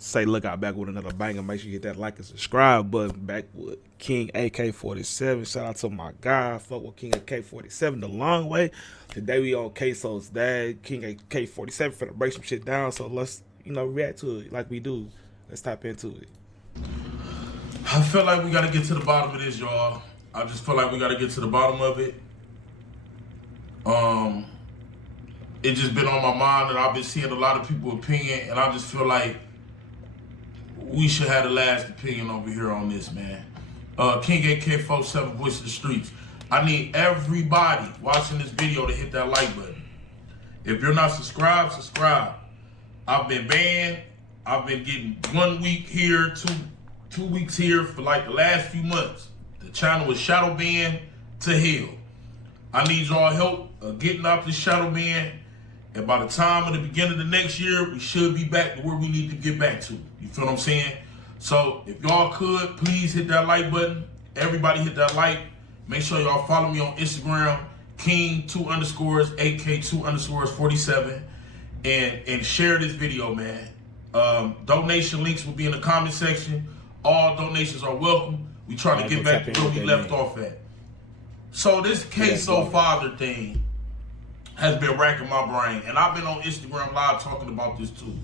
say look out back with another banger. Make sure you hit that like and subscribe button. Back with King AK47. Shout out to my guy. Fuck with King AK47 the long way. Today we on Ksoo's dad, King AK47, finna break some shit down. So let's, react to it like we do. Let's tap into it. I feel like we gotta get to the bottom of this, y'all. I just feel like we gotta get to the bottom of it. It just been on my mind, and I've been seeing a lot of people's opinion, and I just feel like we should have the last opinion over here on this, man. King AK47, Voice of the Streets. I need everybody watching this video to hit that like button. If you're not subscribed, subscribe. I've been banned. I've been getting 1 week here, two weeks here for like the last few months. The channel was shadow banned to hell. I need y'all help getting out this shadow ban. And by the time of the beginning of the next year, we should be back to where we need to get back to. You feel what I'm saying? So if y'all could, please hit that like button. Everybody hit that like. Make sure y'all follow me on Instagram, King2_, AK2_47. And share this video, man. Donation links will be in the comment section. All donations are welcome. We trying to get back to where we left off at. So this Ksoo father thing has been racking my brain, and I've been on Instagram Live talking about this too.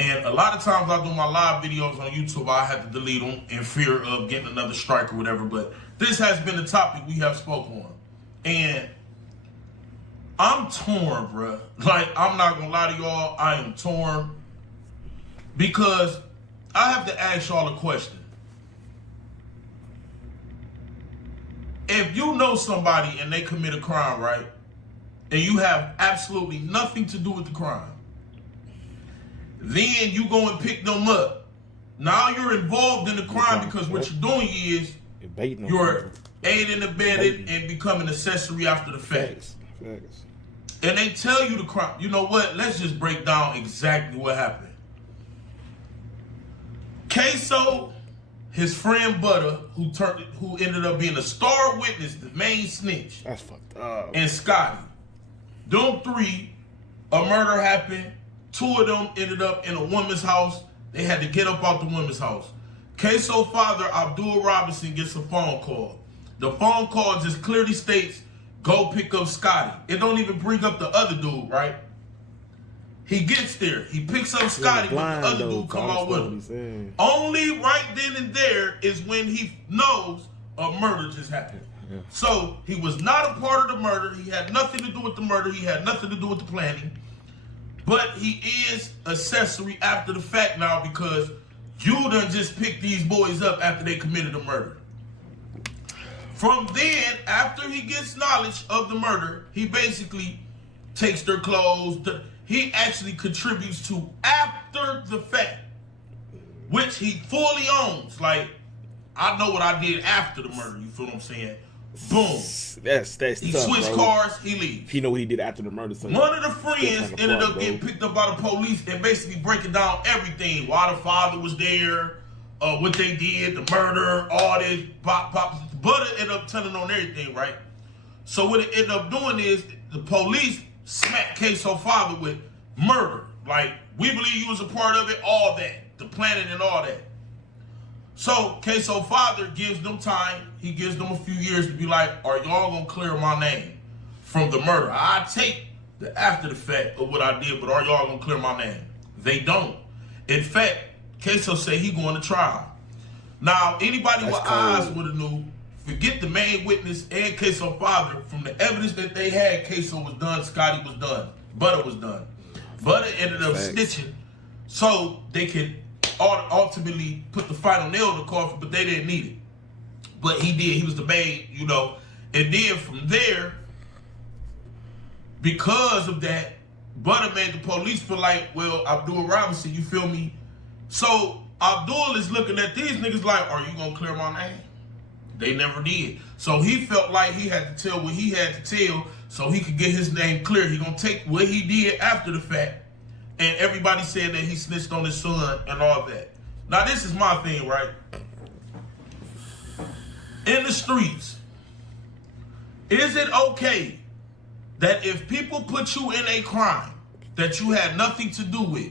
And a lot of times I do my live videos on YouTube, I have to delete them in fear of getting another strike or whatever. But this has been the topic we have spoke on, and I'm torn, bruh. Like, I'm not gonna lie to y'all, I am torn because I have to ask y'all a question. If you know somebody and they commit a crime, right? And you have absolutely nothing to do with the crime. Then you go and pick them up. Now you're involved in the crime because what you're doing is you're aiding and abetting and becoming an accessory after the fact. And they tell you the crime. You know what? Let's just break down exactly what happened. Ksoo, his friend Butter, who ended up being a star witness, the main snitch. That's fucked up. And Scotty. Them three, a murder happened. Two of them ended up in a woman's house. They had to get up out the woman's house. Ksoo father, Abdul Robinson, gets a phone call. The phone call just clearly states, go pick up Scotty. It don't even bring up the other dude, right? He gets there. He picks up Scotty, but the other dude come out with him. Only right then and there is when he knows a murder just happened. Yeah. So he was not a part of the murder. He had nothing to do with the murder. He had nothing to do with the planning. But he is accessory after the fact now because you done just picked these boys up after they committed a murder. From then, after he gets knowledge of the murder, he basically takes their clothes. He actually contributes to after the fact, which he fully owns. Like, I know what I did after the murder. You feel what I'm saying? Boom. That's he tough, switched bro. Cars. He leaves. He know what he did after the murder. So one of the friends ended up getting picked up by the police and basically breaking down everything. Why the father was there, what they did, the murder, all this. Butter ended up telling on everything, right? So what it ended up doing is the police smacked Ksoo father with murder. Like, we believe you was a part of it, all that. The planning and all that. So Ksoo father gives them time. He gives them a few years to be like, are y'all gonna clear my name from the murder? I take the after the fact of what I did, but are y'all gonna clear my name? They don't. In fact, Ksoo said he going to trial. Now, anybody with eyes would have knew, forget the main witness and Ksoo father, from the evidence that they had, Ksoo was done, Scotty was done, Butter was done. Butter ended up snitching so they could ultimately put the final nail in the coffin, but they didn't need it. But he did. He was the main, And then from there, because of that, Butter made the police feel like, well, Abdul Robinson, you feel me? So Abdul is looking at these niggas like, are you gonna clear my name? They never did. So he felt like he had to tell what he had to tell so he could get his name clear. He gonna take what he did after the fact. And everybody said that he snitched on his son and all that. Now this is my thing, right? In the streets, is it okay that if people put you in a crime that you had nothing to do with,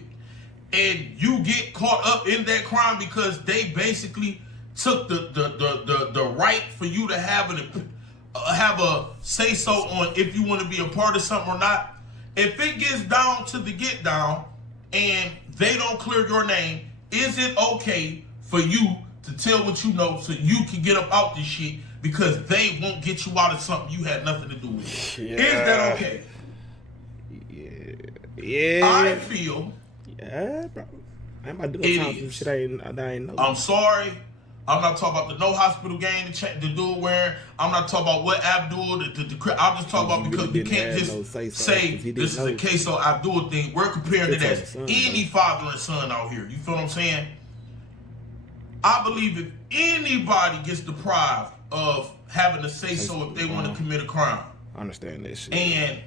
and you get caught up in that crime because they basically took the right for you to have a say so on if you want to be a part of something or not. If it gets down to the get down and they don't clear your name, is it okay for you to tell what you know so you can get up out this shit because they won't get you out of something you had nothing to do with? Yeah. Is that okay? Yeah. I feel. Yeah, bro. I ain't about to do no time for shit I ain't know. I'm sorry. I'm not talking about the no hospital game the dude wearing. I'm not talking about what Abdul. I'm just talking about because we can't just say this is a Ksoo Abdul thing. We're comparing it as any father and son out here. You feel what I'm saying? I believe if anybody gets deprived of having a say so if they want to commit a crime, I understand this shit. And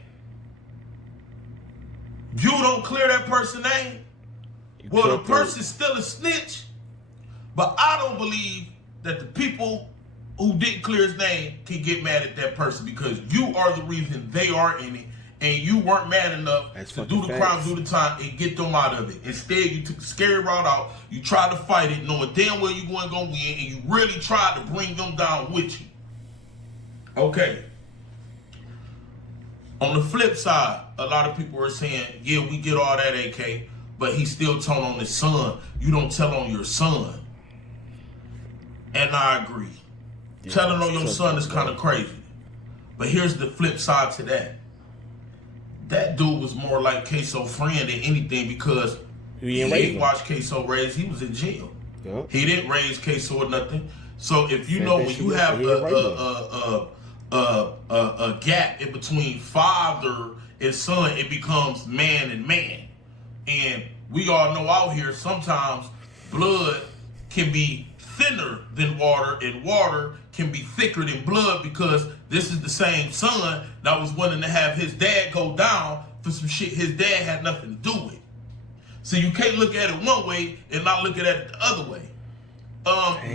you don't clear that person's name, well, the person's still a snitch. But I don't believe that the people who didn't clear his name can get mad at that person because you are the reason they are in it, and you weren't mad enough to do the crime, do the time, and get them out of it. Instead, you took the scary route out. You tried to fight it, knowing damn well you weren't gonna win, and you really tried to bring them down with you. Okay. On the flip side, a lot of people are saying, yeah, we get all that, AK, but he still told on his son. You don't tell on your son. And I agree. Yeah, telling on your son is kind of crazy. But here's the flip side to that. That dude was more like Ksoo friend than anything because he ain't watched Ksoo raise. He was in jail. Yep. He didn't raise Ksoo or nothing. So if you know when you have a gap in between father and son, it becomes man and man. And we all know out here sometimes blood can be thinner than water, and water can be thicker than blood because this is the same son that was willing to have his dad go down for some shit his dad had nothing to do with. So you can't look at it one way and not look at it the other way.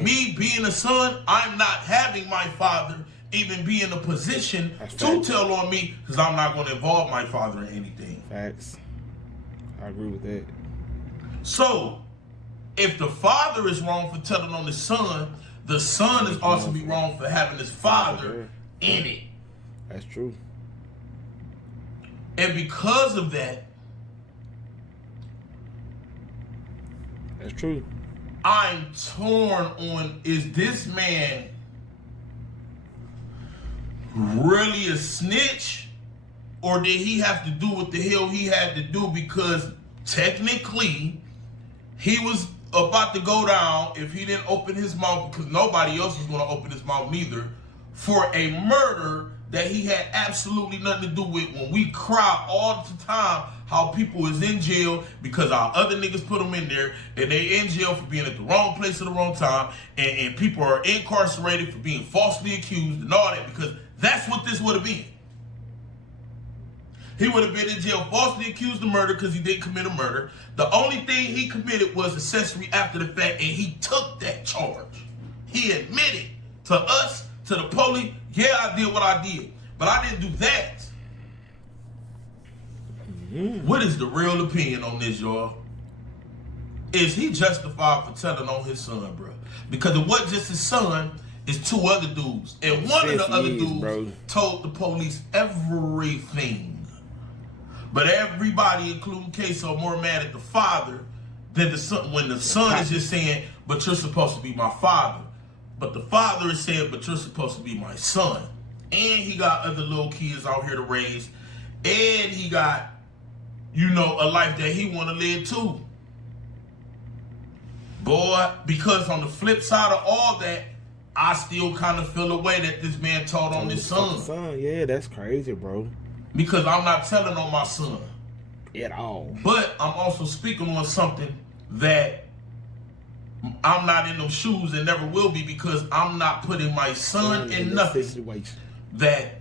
Me being a son, I'm not having my father even be in a position to tell on me because I'm not going to involve my father in anything. Facts. I agree with that. So, if the father is wrong for telling on the son is also be wrong for having his father in it. That's true. And because of that, that's true. I'm torn on, is this man really a snitch? Or did he have to do what the hell he had to do? Because technically, he was about to go down if he didn't open his mouth, because nobody else was going to open his mouth neither, for a murder that he had absolutely nothing to do with. When we cry all the time how people is in jail because our other niggas put them in there, and they in jail for being at the wrong place at the wrong time, and people are incarcerated for being falsely accused and all that, because that's what this would have been. He would have been in jail falsely accused of murder because he didn't commit a murder. The only thing he committed was accessory after the fact, and he took that charge. He admitted to us, to the police, yeah, I did what I did, but I didn't do that. What is the real opinion on this, y'all? Is he justified for telling on his son, bro? Because it wasn't just his son, it's two other dudes. And one of the other dudes told the police everything. But everybody, including Ksoo, more mad at the father than the son. When the son is just saying, but you're supposed to be my father. But the father is saying, but you're supposed to be my son. And he got other little kids out here to raise. And he got, you know, a life that he want to live too. Boy, because on the flip side of all that, I still kind of feel a way that this man told on his son. Yeah, that's crazy, bro. Because I'm not telling on my son at all. But I'm also speaking on something that I'm not in those shoes and never will be, because I'm not putting my son in nothing that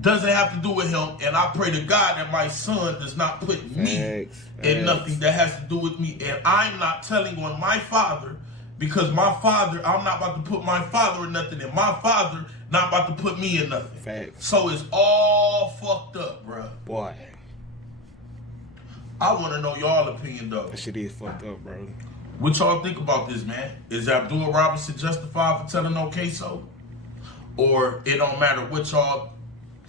doesn't have to do with him. And I pray to God that my son does not put me in nothing that has to do with me. And I'm not telling on my father, because my father, I'm not about to put my father in nothing, and my father not about to put me in nothing. So it's all fucked up, bro. Boy. I want to know y'all opinion though. That shit is fucked up, bro. What y'all think about this, man? Is Abdul Robinson justified for telling On Ksoo? Or it don't matter what y'all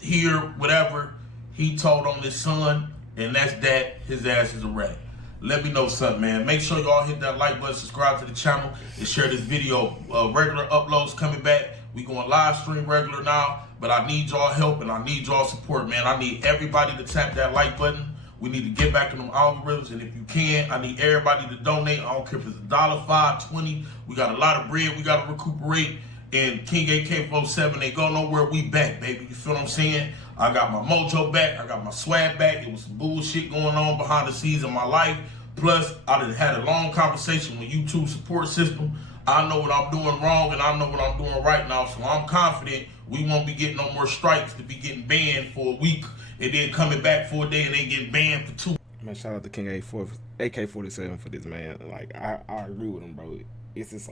hear, whatever he told on his son, and that's that, his ass is a rat. Let me know something, man. Make sure y'all hit that like button, subscribe to the channel, and share this video. Regular uploads coming back. We going live stream regular now, but I need y'all help and I need y'all support, man. I need everybody to tap that like button. We need to get back in them algorithms, and if you can, I need everybody to donate. I don't care if it's $1, $5, $20. We got a lot of bread we got to recuperate. And King AK47 ain't go nowhere. We back, baby. You feel what I'm saying? I got my mojo back. I got my swag back. It was some bullshit going on behind the scenes in my life. Plus, I done had a long conversation with YouTube support system. I know what I'm doing wrong, and I know what I'm doing right now. So I'm confident we won't be getting no more strikes to be getting banned for a week and then coming back for a day and then getting banned for 2. Man, shout out to King AK47 for this, man. Like, I agree with him, bro. It's just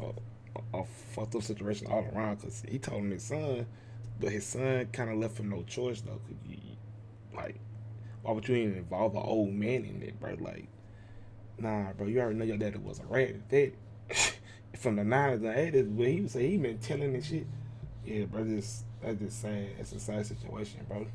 a fucked up situation all around, because he told him his son, but his son kind of left him no choice, though. Like, why would you even involve an old man in it, bro? Like, nah, bro, you already know your daddy was a rat. That from the 90s and 80s, but he would say he been telling and shit. Yeah, bro, that's just sad. It's a sad situation, bro.